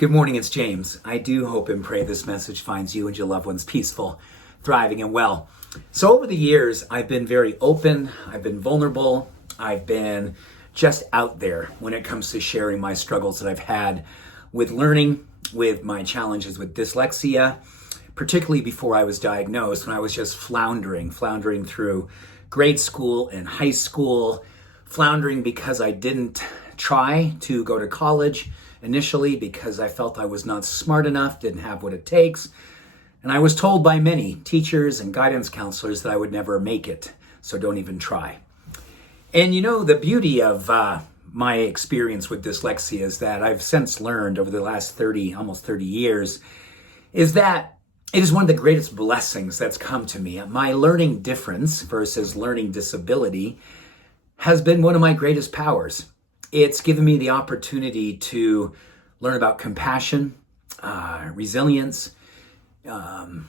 Good morning, it's James. I do hope and pray this message finds you and your loved ones peaceful, thriving, and well. So over the years, I've been very open, I've been vulnerable, I've been just out there when it comes to sharing my struggles that I've had with learning, with my challenges with dyslexia, particularly before I was diagnosed, when I was just floundering through grade school and high school, floundering because I didn't try to go to college initially because I felt I was not smart enough, didn't have what it takes. And I was told by many teachers and guidance counselors that I would never make it, so don't even try. And you know, the beauty of my experience with dyslexia is that I've since learned over the last almost 30 years, is that it is one of the greatest blessings that's come to me. My learning difference versus learning disability has been one of my greatest powers. It's given me the opportunity to learn about compassion, resilience. Oh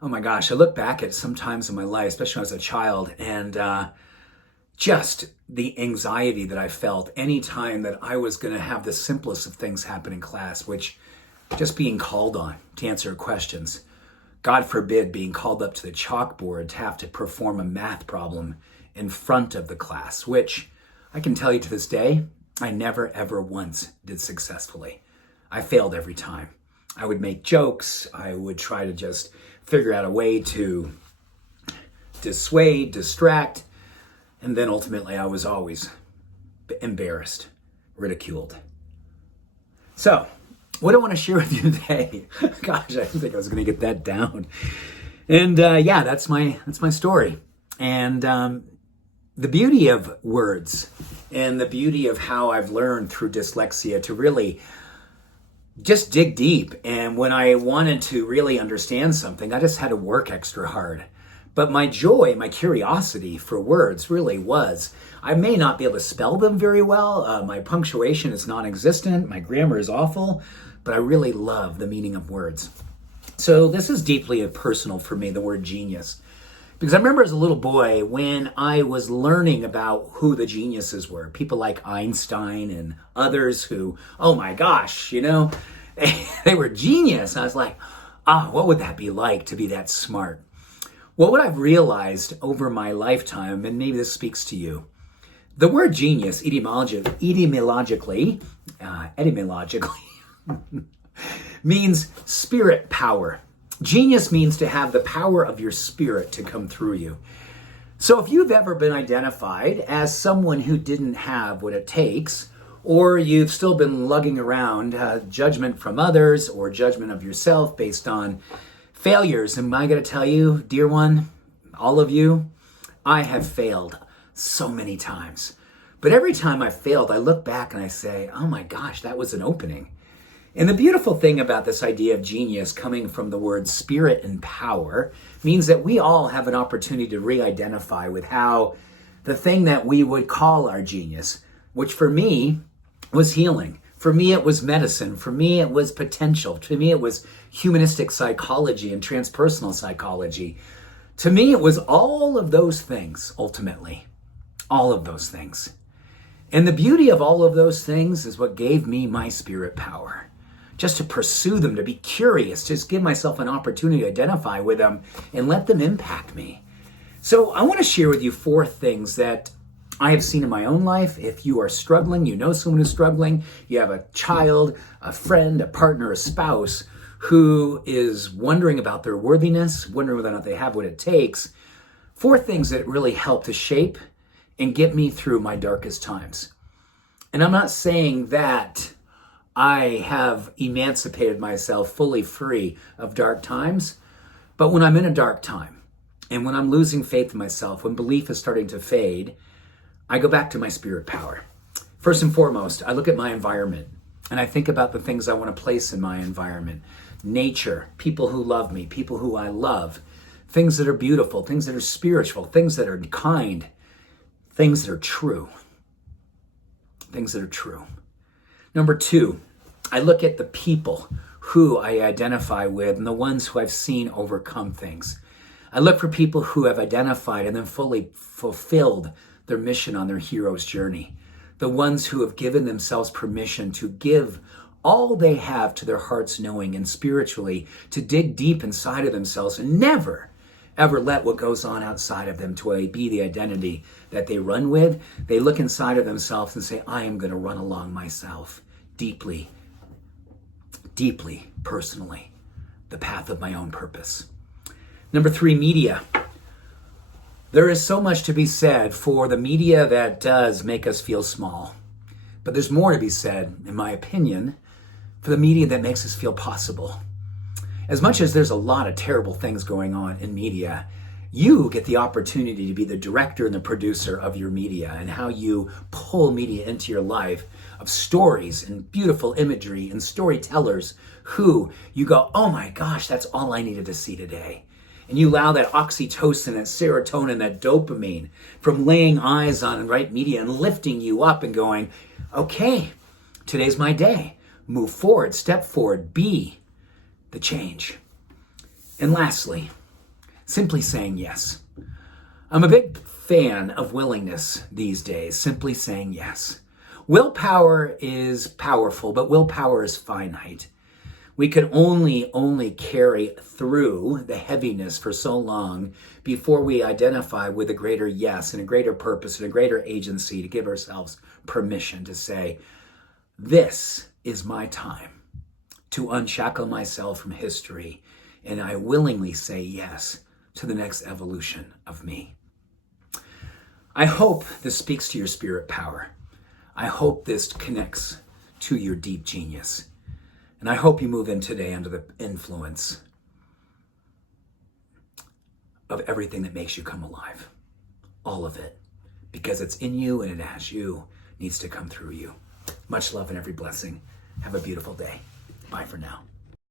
my gosh, I look back at some times in my life, especially when I was a child, and just the anxiety that I felt anytime that I was going to have the simplest of things happen in class, which just being called on to answer questions. God forbid being called up to the chalkboard to have to perform a math problem in front of the class, which I can tell you to this day, I never ever once did successfully. I failed every time. I would make jokes. I would try to just figure out a way to dissuade, distract, and then ultimately I was always embarrassed, ridiculed. So, what I want to share with you today, gosh, I didn't think I was going to get that down. And that's my story. And the beauty of words and the beauty of how I've learned through dyslexia to really just dig deep. And when I wanted to really understand something, I just had to work extra hard. But my joy, my curiosity for words really was, I may not be able to spell them very well. My punctuation is non-existent. My grammar is awful, but I really love the meaning of words. So this is deeply personal for me, the word genius. Because I remember as a little boy when I was learning about who the geniuses were, people like Einstein and others who, oh my gosh, they were genius. I was like, what would that be like to be that smart? Well, what I've realized over my lifetime, and maybe this speaks to you, the word genius etymologically means spirit power. Genius means to have the power of your spirit to come through you. So if you've ever been identified as someone who didn't have what it takes, or you've still been lugging around judgment from others or judgment of yourself based on failures, am I going to tell you, dear one, all of you, I have failed so many times. But every time I failed, I look back and I say, oh my gosh, that was an opening. And the beautiful thing about this idea of genius coming from the word spirit and power means that we all have an opportunity to re-identify with how the thing that we would call our genius, which for me was healing. For me, it was medicine. For me, it was potential. To me, it was humanistic psychology and transpersonal psychology. To me, it was all of those things, ultimately. All of those things. And the beauty of all of those things is what gave me my spirit power. Just to pursue them, to be curious, just give myself an opportunity to identify with them and let them impact me. So I want to share with you 4 things that I have seen in my own life. If you are struggling, you know someone who's struggling, you have a child, a friend, a partner, a spouse who is wondering about their worthiness, wondering whether or not they have what it takes. 4 things that really help to shape and get me through my darkest times. And I'm not saying that I have emancipated myself fully free of dark times. But when I'm in a dark time and when I'm losing faith in myself, when belief is starting to fade, I go back to my spirit power. First and foremost, I look at my environment and I think about the things I want to place in my environment. Nature, people who love me, people who I love, things that are beautiful, things that are spiritual, things that are kind, things that are true. Things that are true. Number 2, I look at the people who I identify with and the ones who I've seen overcome things. I look for people who have identified and then fully fulfilled their mission on their hero's journey. The ones who have given themselves permission to give all they have to their heart's knowing and spiritually to dig deep inside of themselves and never, ever let what goes on outside of them to be the identity that they run with. They look inside of themselves and say, I am going to run along myself deeply, deeply, personally, the path of my own purpose. Number 3, media. There is so much to be said for the media that does make us feel small. But there's more to be said, in my opinion, for the media that makes us feel possible. As much as there's a lot of terrible things going on in media, you get the opportunity to be the director and the producer of your media, and how you pull media into your life of stories and beautiful imagery and storytellers who you go, oh my gosh, that's all I needed to see today. And you allow that oxytocin, that serotonin, that dopamine from laying eyes on right media and lifting you up and going, okay, today's my day. Move forward, step forward, be the change. And lastly, simply saying yes. I'm a big fan of willingness these days, simply saying yes. Willpower is powerful, but willpower is finite. We can only carry through the heaviness for so long before we identify with a greater yes and a greater purpose and a greater agency to give ourselves permission to say, this is my time to unshackle myself from history, and I willingly say yes to the next evolution of me. I hope this speaks to your spirit power. I hope this connects to your deep genius. And I hope you move in today under the influence of everything that makes you come alive. All of it. Because it's in you and it as you needs to come through you. Much love and every blessing. Have a beautiful day. Bye for now.